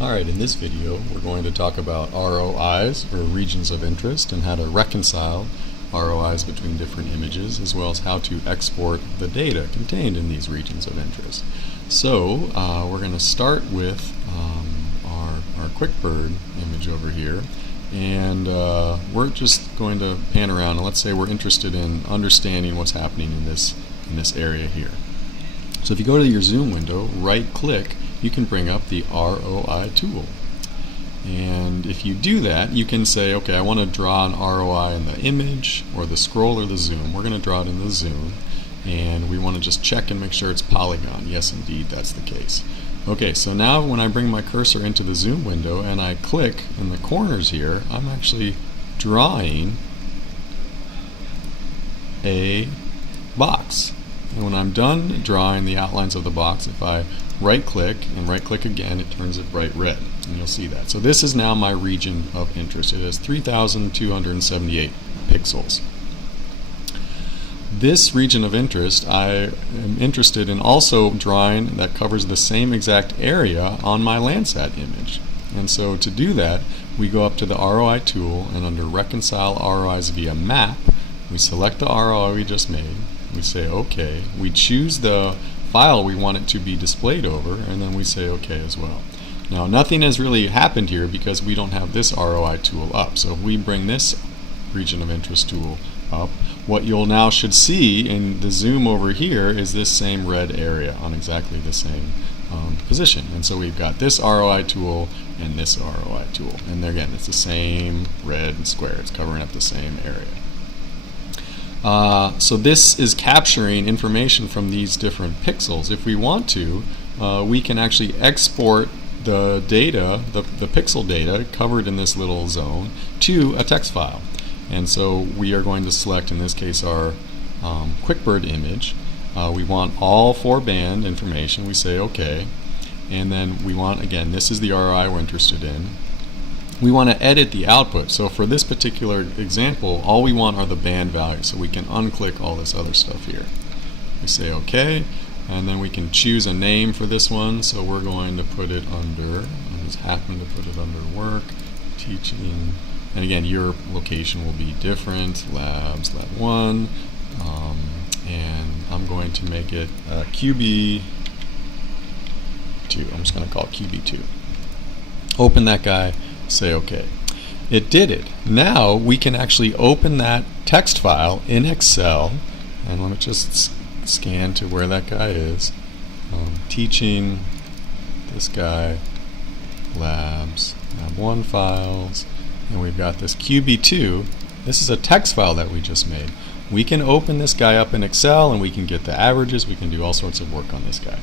Alright, in this video we're going to talk about ROIs, or regions of interest, and how to reconcile ROIs between different images, as well as how to export the data contained in these regions of interest. So we're going to start with our QuickBird image over here, and we're just going to pan around, and let's say we're interested in understanding what's happening in this area here. So if you go to your zoom window, right click, you can bring up the ROI tool. And if you do that, you can say, okay, I want to draw an ROI in the image or the scroll or the zoom. We're going to draw it in the zoom, and we want to just check and make sure it's polygon. Yes, indeed, that's the case. Okay, so now when I bring my cursor into the zoom window and I click in the corners here, I'm actually drawing a box. And when I'm done drawing the outlines of the box, if I right click and right click again, it turns it bright red, and you'll see that. So this is now my region of interest. It is 3,278 pixels. This region of interest, I am interested in also drawing that covers the same exact area on my Landsat image. And so to do that, we go up to the ROI tool, and under Reconcile ROIs via Map, we select the ROI we just made. We say OK. We choose the file we want it to be displayed over, and then we say OK as well. Now nothing has really happened here because we don't have this ROI tool up. So if we bring this region of interest tool up, what you'll now should see in the zoom over here is this same red area on exactly the same position. And so we've got this ROI tool and this ROI tool. And again, it's the same red square. It's covering up the same area. So this is capturing information from these different pixels. If we want to, we can actually export the data, the pixel data covered in this little zone, to a text file. And so we are going to select, in this case, our QuickBird image. We want all 4 band information. We say OK. And then we want, again, this is the ROI we're interested in. We want to edit the output. So for this particular example, all we want are the band values, so we can unclick all this other stuff here. We say OK, and then we can choose a name for this one. So we're going to put it under, I just happen to put it under work, teaching, and again, your location will be different, labs, lab 1, and I'm going to make it QB2. I'm just going to call it QB2. Open that guy. Say OK. It did it. Now we can actually open that text file in Excel, and let me just scan to where that guy is. Teaching, this guy, labs, lab 1 files, and we've got this QB2. This is a text file that we just made. We can open this guy up in Excel, and we can get the averages. We can do all sorts of work on this guy.